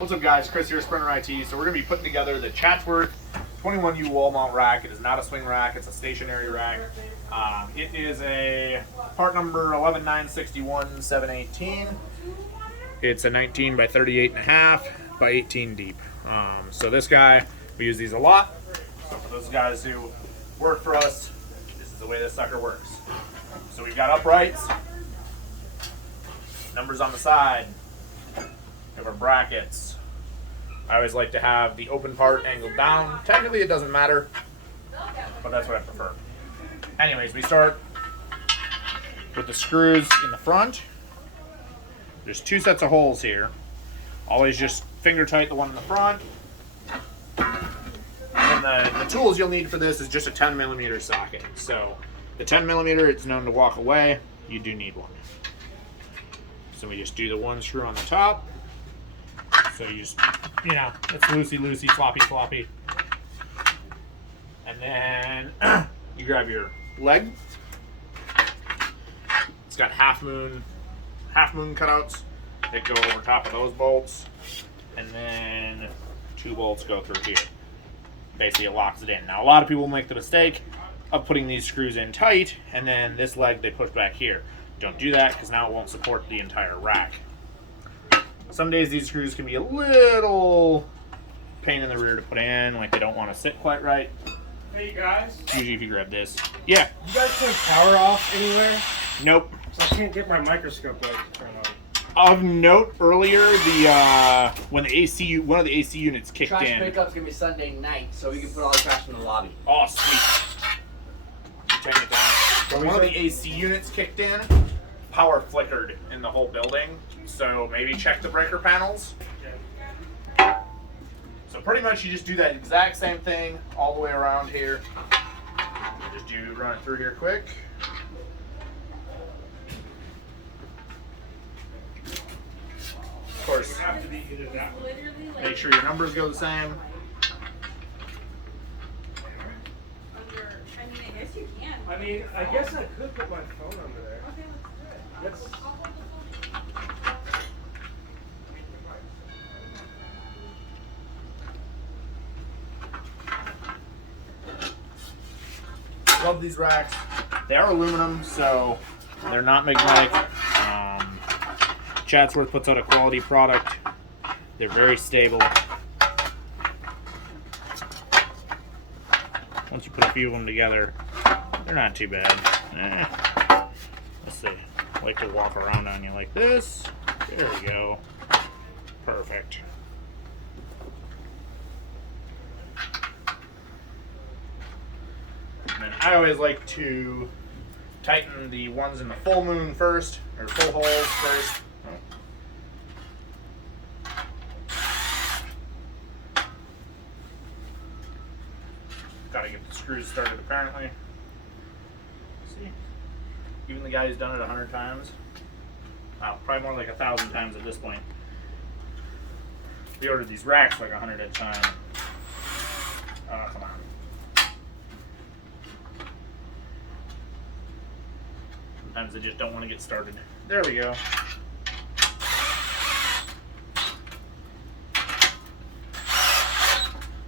What's up guys, Chris here, Sprinter IT. So we're going to be putting together the Chattsworth 21U wall mount rack. It is not a swing rack, it's a stationary rack. It is a part number 11961-718. It's a 19 by 38.5 by 18 deep. So this guy, we use these a lot. So for those guys who work for us, this is the way this sucker works. So we've got uprights, numbers on the side. We have our brackets. I always like to have the open part angled down. Technically it doesn't matter, but that's what I prefer. Anyways, we start with the screws in the front. There's two sets of holes here. Always just finger tight the one in the front. And the tools you'll need for this is just a 10mm socket. So the 10mm, it's known to walk away. You do need one. So we just do the one screw on the top. So you just, it's loosey, floppy. And then you grab your leg. It's got half moon cutouts that go over top of those bolts. And then two bolts go through here. Basically it locks it in. Now a lot of people make the mistake of putting these screws in tight and then this leg they push back here. Don't do that because now it won't support the entire rack. Some days these screws can be a little pain in the rear to put in, like they don't want to sit quite right. Hey guys. Usually if you grab this. Yeah. You guys turn power off anywhere? Nope. So I can't get my microscope light to turn on. Of note, earlier when the AC, one of the AC units kicked Trash in. pickup's gonna be Sunday night, so we can put all the trash in the lobby. Oh, sweet. Turn it down. When one of the AC units kicked in, power flickered in the whole building. So maybe check the breaker panels. So pretty much you just do that exact same thing all the way around here. Just run it through here quick. Of course, make sure your numbers go the same. I guess I could put my phone under there. Let's do it. Love these racks. They are aluminum, so they're not magnetic. Chatsworth puts out a quality product. They're very stable. Once you put a few of them together, they're not too bad. Let's see. I like to walk around on you like this. There we go. Perfect. And then I always like to tighten the ones in the full moon first, or full holes first. Gotta get the screws started apparently. See? Even the guy who's done it 100 times. Wow, probably more like 1,000 times at this point. We ordered these racks like 100 at a time. Oh, come on. Sometimes they just don't want to get started. There we go.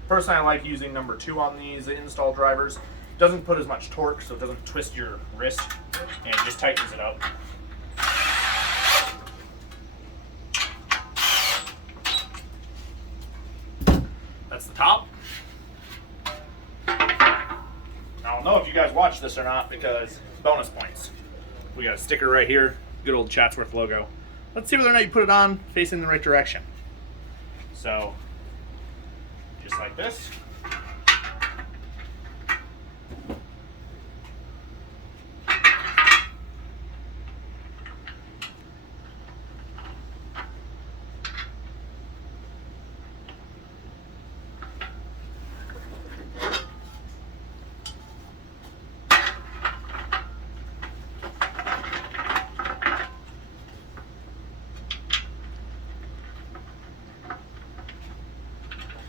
Personally, I like using number 2 on these install drivers. It doesn't put as much torque, so it doesn't twist your wrist, and it just tightens it up. That's the top. I don't know if you guys watch this or not because bonus points. We got a sticker right here, good old Chatsworth logo. Let's see whether or not you put it on facing the right direction. So, just like this.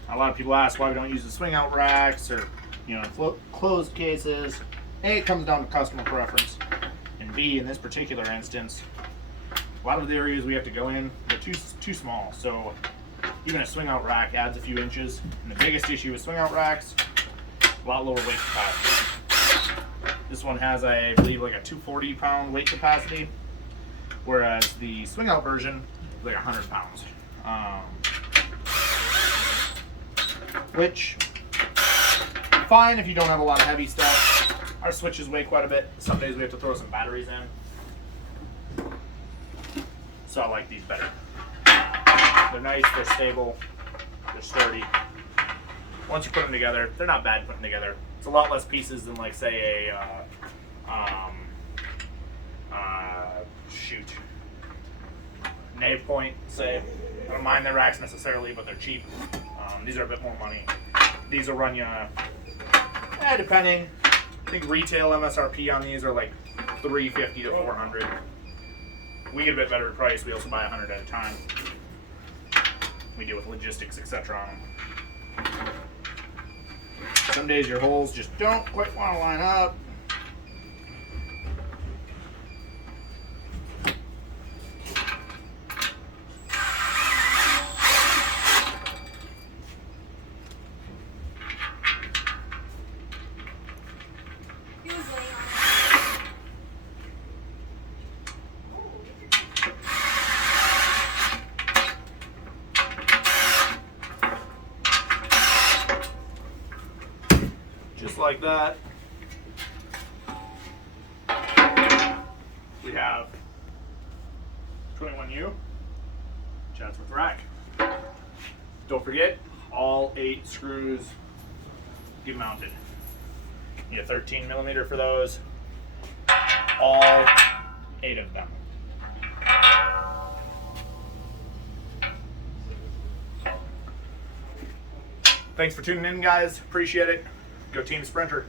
A lot of people ask why we don't use the swing out racks or, closed cases. A, it comes down to customer preference. And B, in this particular instance, a lot of the areas we have to go in, they're too small. So even a swing out rack adds a few inches. And the biggest issue with swing out racks, a lot lower weight capacity. This one has, I believe, like a 240 pound weight capacity, whereas the swing out version is like 100 pounds. Which, fine if you don't have a lot of heavy stuff. Our switches weigh quite a bit. Some days we have to throw some batteries in. So I like these better. They're nice, they're stable, they're sturdy. Once you put them together, they're not bad putting together. It's a lot less pieces than, like, say, Nave Point, say. I don't mind their racks necessarily, but they're cheap. These are a bit more money. These will run you, depending. I think retail MSRP on these are like $350 to $400. We get a bit better price. We also buy 100 at a time. We deal with logistics, etc. on them. Some days your holes just don't quite want to line up. Just like that. We have 21U Chattsworth rack. Don't forget, all 8 screws get mounted. You get 13 millimeter for those. All 8 of them. Thanks for tuning in, guys. Appreciate it. Go Team Sprinter.